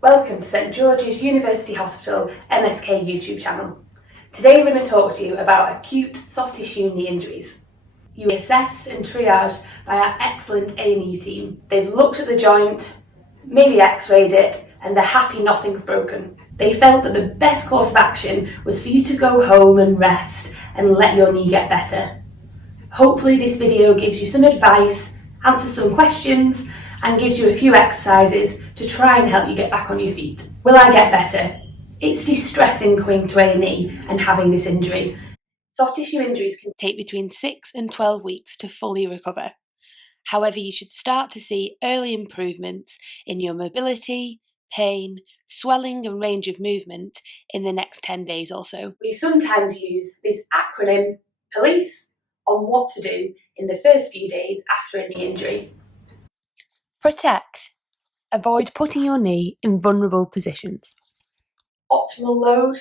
Welcome to St George's University Hospital MSK YouTube channel. Today we're going to talk to you about acute soft tissue knee injuries. You were assessed and triaged by our excellent A&E team. They've looked at the joint, maybe x-rayed it, and they're happy nothing's broken. They felt that the best course of action was for you to go home and rest and let your knee get better. Hopefully this video gives you some advice, answers some questions, and gives you a few exercises to try and help you get back on your feet. Will I get better? It's distressing coming to A&E and having this injury. Soft tissue injuries can take between 6 and 12 weeks to fully recover. However, you should start to see early improvements in your mobility, pain, swelling and range of movement in the next 10 days or so. We sometimes use this acronym PALICE on what to do in the first few days after a knee injury. Protect. Avoid putting your knee in vulnerable positions. Optimal load.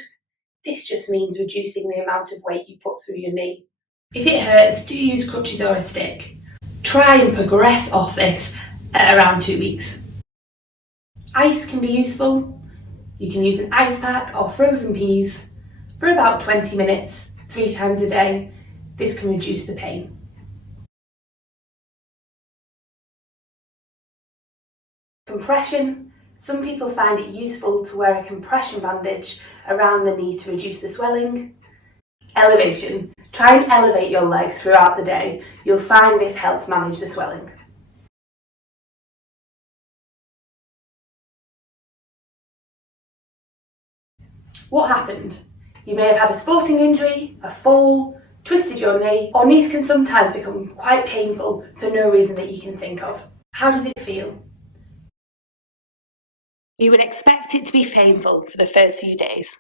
This just means reducing the amount of weight you put through your knee. If it hurts, do use crutches or a stick. Try and progress off this at around 2 weeks. Ice can be useful. You can use an ice pack or frozen peas for about 20 minutes, 3 times a day. This can reduce the pain. Compression. Some people find it useful to wear a compression bandage around the knee to reduce the swelling. Elevation. Try and elevate your leg throughout the day. You'll find this helps manage the swelling. What happened? You may have had a sporting injury, a fall, twisted your knee, or knees can sometimes become quite painful for no reason that you can think of. How does it feel? We would expect it to be painful for the first few days.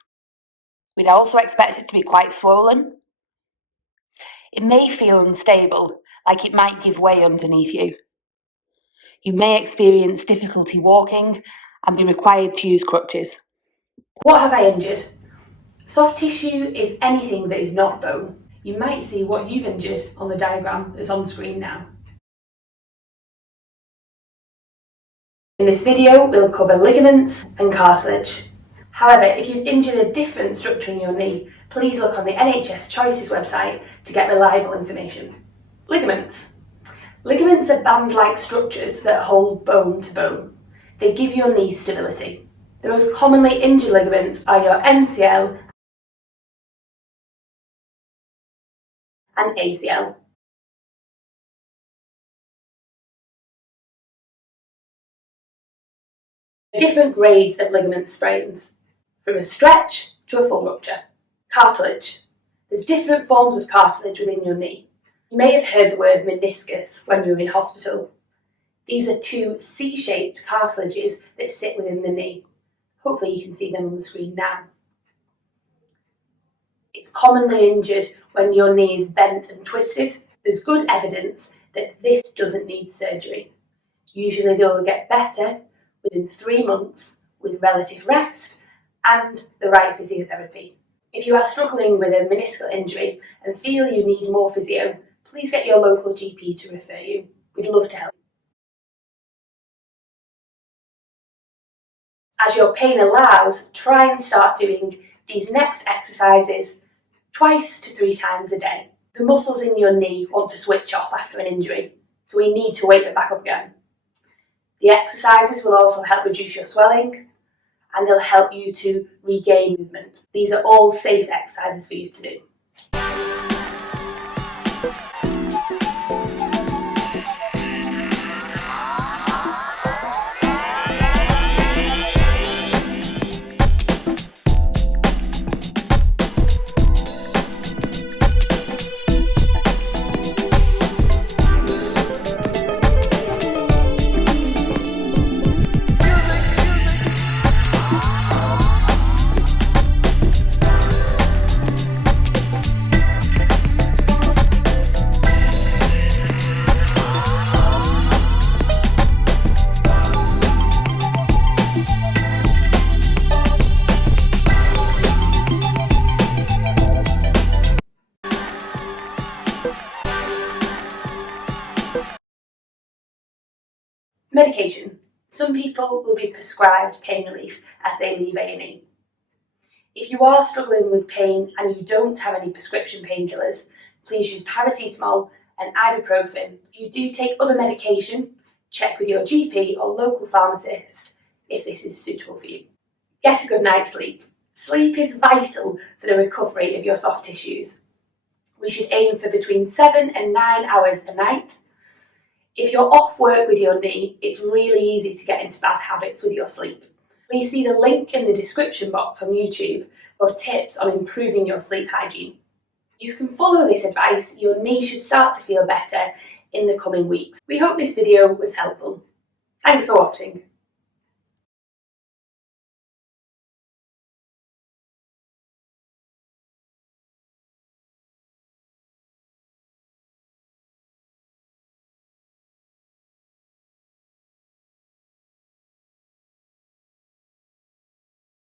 We'd also expect it to be quite swollen. It may feel unstable, like it might give way underneath you. You may experience difficulty walking and be required to use crutches. What have I injured? Soft tissue is anything that is not bone. You might see what you've injured on the diagram that's on screen now. In this video, we'll cover ligaments and cartilage. However, if you've injured a different structure in your knee, please look on the NHS Choices website to get reliable information. Ligaments. Ligaments are band-like structures that hold bone to bone. They give your knee stability. The most commonly injured ligaments are your MCL and ACL. Different grades of ligament sprains, from a stretch to a full rupture. Cartilage. There's different forms of cartilage within your knee. You may have heard the word meniscus when you were in hospital. These are 2 C-shaped cartilages that sit within the knee. Hopefully you can see them on the screen now. It's commonly injured when your knee is bent and twisted. There's good evidence that this doesn't need surgery. Usually they'll get better within 3 months with relative rest and the right physiotherapy. If you are struggling with a meniscal injury and feel you need more physio, please get your local GP to refer you. We'd love to help. As your pain allows, try and start doing these next exercises 2 to 3 times a day. The muscles in your knee want to switch off after an injury, so we need to wake them back up again. The exercises will also help reduce your swelling and they'll help you to regain movement. These are all safe exercises for you to do. Medication. Some people will be prescribed pain relief as they leave A&E. If you are struggling with pain and you don't have any prescription painkillers, please use paracetamol and ibuprofen. If you do take other medication, check with your GP or local pharmacist if this is suitable for you. Get a good night's sleep. Sleep is vital for the recovery of your soft tissues. We should aim for between 7 and 9 hours a night. If you're off work with your knee, it's really easy to get into bad habits with your sleep. Please see the link in the description box on YouTube for tips on improving your sleep hygiene. If you can follow this advice, your knee should start to feel better in the coming weeks. We hope this video was helpful. Thanks for watching.